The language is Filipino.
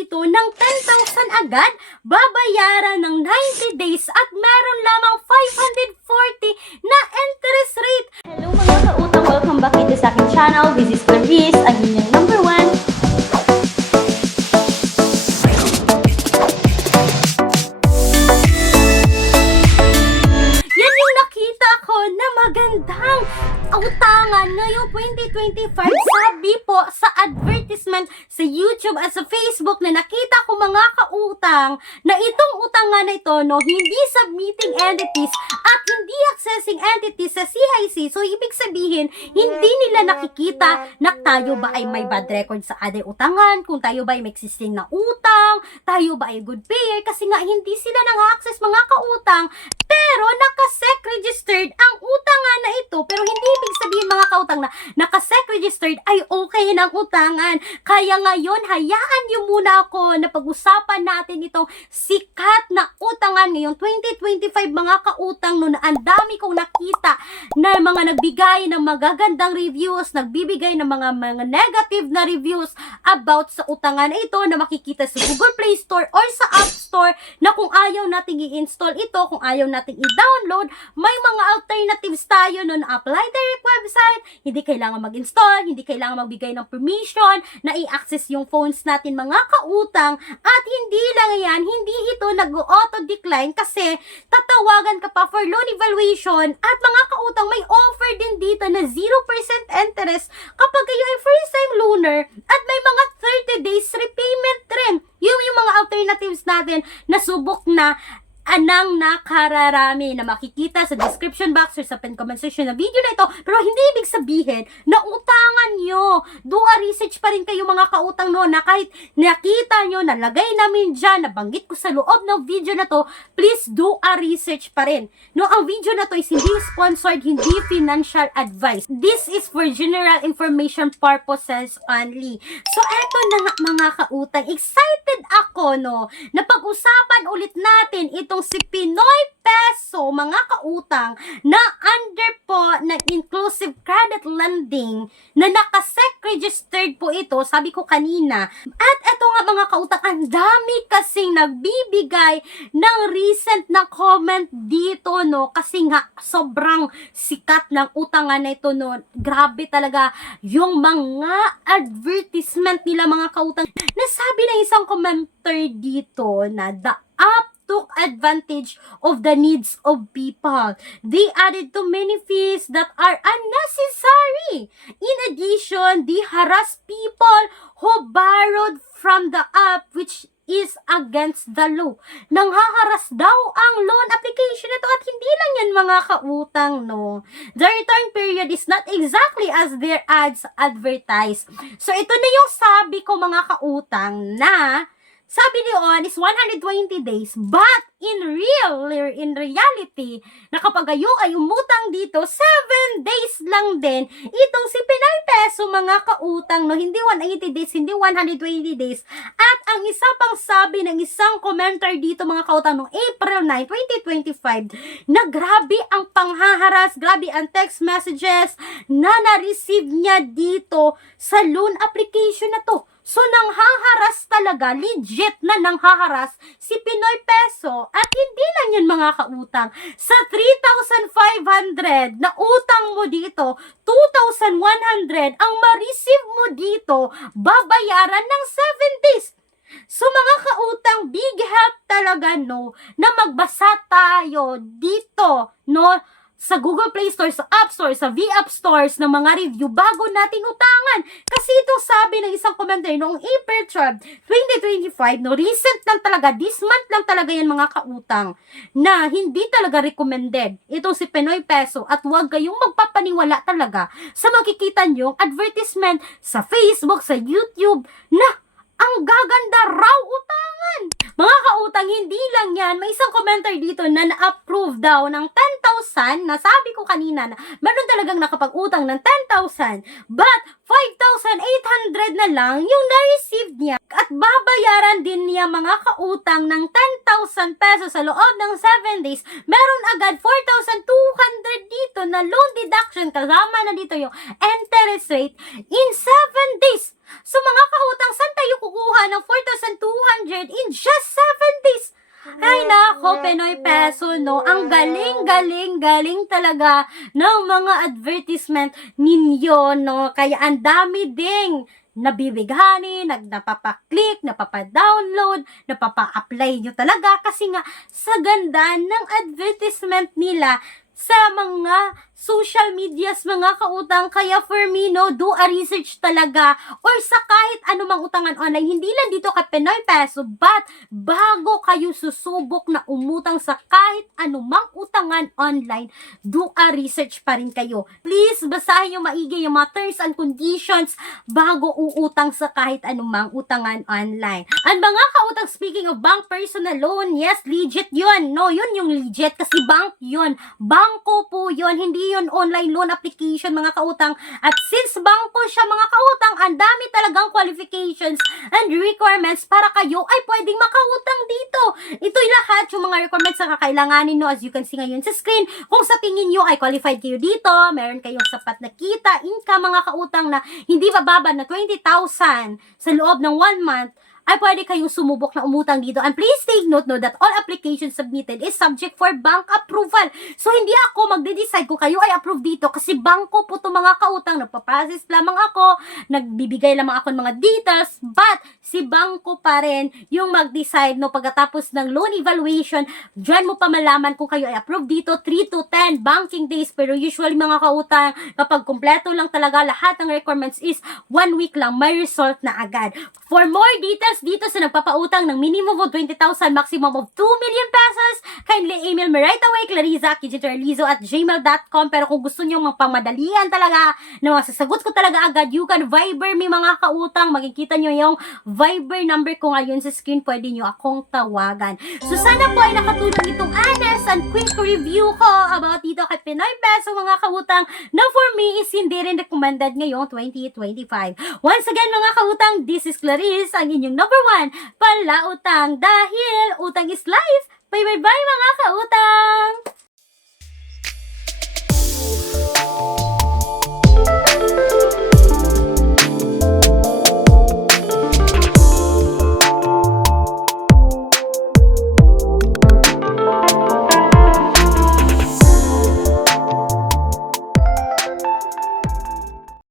dito ng 10,000 agad, babayaran ng 90 days at meron lamang 540 na interest rate. Hello mga kautang, welcome back dito sa aking channel. This is Clarice, ang inyong number 1. Magandang utangan ngayong 2025. Sabi po sa advertisement sa YouTube at sa Facebook na nakita ko mga kautang na itong utangan na ito hindi submitting entities at hindi accessing entities sa CIC. So ibig sabihin hindi nila nakikita na tayo ba ay may bad record sa other utangan, kung tayo ba ay may existing na utang, tayo ba ay good payer, kasi nga hindi sila nang-access mga kautang. Pero naka-SEC registered ang utangan na ito, pero hindi ibig sabihin mga kautang na naka-SEC registered ay okay ng utangan. Kaya ngayon, hayaan niyo muna ako na pag-usapan natin itong sikat na utangan ngayong 2025 mga kautang na ang dami kong nakita na mga nagbigay ng magagandang reviews, nagbibigay ng mga negative na reviews about sa utangan na ito na makikita sa Google Play Store or sa App Store, na kung ayaw nating i-install ito, kung ayaw nating i-download, may mga alternatives tayo nun. Apply direct website, hindi kailangan mag-install, hindi kailangan magbigay ng permission na i-access yung phones natin mga kautang. At hindi lang yan, hindi ito nag-auto-decline kasi tatawagan ka pa for loan evaluation. At mga kautang, may offer din dito na 0% interest kapag kayo ay first time loaner at may mga 30 days repayment rin. Yung mga alternatives natin na subok na anang nakararami na makikita sa description box or sa pin comment section na video na ito, pero hindi ibig sabihin na utangan nyo. Do a research pa rin kayo mga kautang na kahit nakita nyo, nalagay namin dyan, nabanggit ko sa loob ng video na to, please do a research pa rin. Ang video na to is hindi sponsored, hindi financial advice. This is for general information purposes only. So eto na nga mga kautang, excited ako na pag-usapan ulit natin itong si Pinoy Peso mga kautang na under po ng inclusive credit lending na naka-SEC registered po ito, sabi ko kanina. At eto nga mga kautang, ang dami kasing nagbibigay ng recent na comment dito kasi nga sobrang sikat ng utangan na ito Grabe talaga yung mga advertisement nila mga kautang. Nasabi ng isang commenter dito na the app took advantage of the needs of people. They added too many fees that are unnecessary. In addition, they harass people who borrowed from the app, which is against the law. Nanghaharas daw ang loan application na to at hindi lang yan mga kautang The return period is not exactly as their ads advertise. So ito na yung sabi ko mga kautang na sabi niyon is 120 days, but in reality, na kapag kayo ay umutang dito, 7 days lang din itong si Pinoy Peso mga kautang hindi 180 days, hindi 120 days. At ang isa pang sabi ng isang commenter dito mga kautang noong April 9, 2025, na grabe ang panghaharas, grabe ang text messages na na-receive niya dito sa loan application na to. So, nanghaharas talaga, legit na nanghaharas si Pinoy Peso. At hindi lang yun mga kautang. Sa 3,500 na utang mo dito, 2,100 ang ma-receive mo dito, babayaran ng 7 days. So mga kautang, big help talaga na magbasa tayo dito sa Google Play Store, sa App Store, sa V-App Stores ng mga review bago natin utangan. Kasi itong sabi ng isang commenter noong April 12, 2025, recent lang talaga, this month lang talaga yan mga kautang, na hindi talaga recommended itong si Pinoy Peso at huwag kayong magpapaniwala talaga sa makikita nyong advertisement sa Facebook, sa YouTube, na ang gaganda raw utangan. Mga kautang, hindi lang yan. May isang commenter dito na na-approve daw ng 10,000 na sabi ko kanina na meron talagang nakapag-utang ng 10,000 but 5,800 na lang yung na-receive niya. At babayaran din niya mga kautang ng 10,000 pesos sa loob ng 7 days. Meron agad 4,200 dito na loan deduction kasama na dito yung interest rate in 7 days. So mga kautang, saan tayo kukuha ng 4,200 Pinoy Peso, no? Ang galing talaga ng mga advertisement ninyo, no? Kaya ang dami ding nabibighani, napapaklik, napapa-download, napapa-apply nyo talaga kasi nga sa ganda ng advertisement nila sa mga social medias, mga kautang. Kaya for me, no, do a research talaga or sa kahit anumang utangan online, hindi lang dito kay Pinoy Peso, but bago kayo susubok na umutang sa kahit anumang utangan online, do a research pa rin kayo. Please, basahin yung maigi yung mga terms and conditions bago uutang sa kahit anumang utangan online. And mga kautang, speaking of bank personal loan, yes, legit yun. No, yun yung legit kasi bank yun. Bangko po yun, hindi yun online loan application, mga kautang. At since bangko siya, mga kautang, ang dami talagang qualifications and requirements para kayo ay pwedeng makautang dito. Ito'y lahat yung mga requirements na kakailanganin nyo, as you can see ngayon sa screen. Kung sa tingin nyo ay qualified kayo dito, meron kayong sapat na kita, income, mga kautang, na hindi bababa na 20,000 sa loob ng 1 month, ay pwede kayong sumubok na umutang dito. And please take note, no, that all applications submitted is subject for bank approval. So, hindi ako magde-decide kung kayo ay approve dito kasi bangko po to, mga kautang. Nagpa-process lamang ako, nagbibigay lamang ako ng mga details, but si bangko pa rin yung mag-decide, no, pagkatapos ng loan evaluation. Diyan mo pa malaman kung kayo ay approve dito. 3 to 10 banking days, pero usually, mga kautang, kapag kumpleto lang talaga lahat ng requirements is 1 week lang, may result na agad. For more details dito sa nagpapautang ng minimum of 20,000, maximum of 2 million pesos, kindly email me right away, clarissa@gmail.com. Pero kung gusto nyo magpamadalian talaga, na masasagot ko talaga agad, you can Viber me, mga kautang. Makikita nyo yung Viber number ko ngayon sa screen, pwede nyo akong tawagan. So sana po ay nakatulong itong honest and quick review ko about dito kay Pinoy Peso, mga kautang, na for me is hindi rin recommended ngayong 2025. Once again, mga kautang, this is Clarice, ang inyong number 1 palautang, dahil utang is life. Bye bye bye, mga kautang!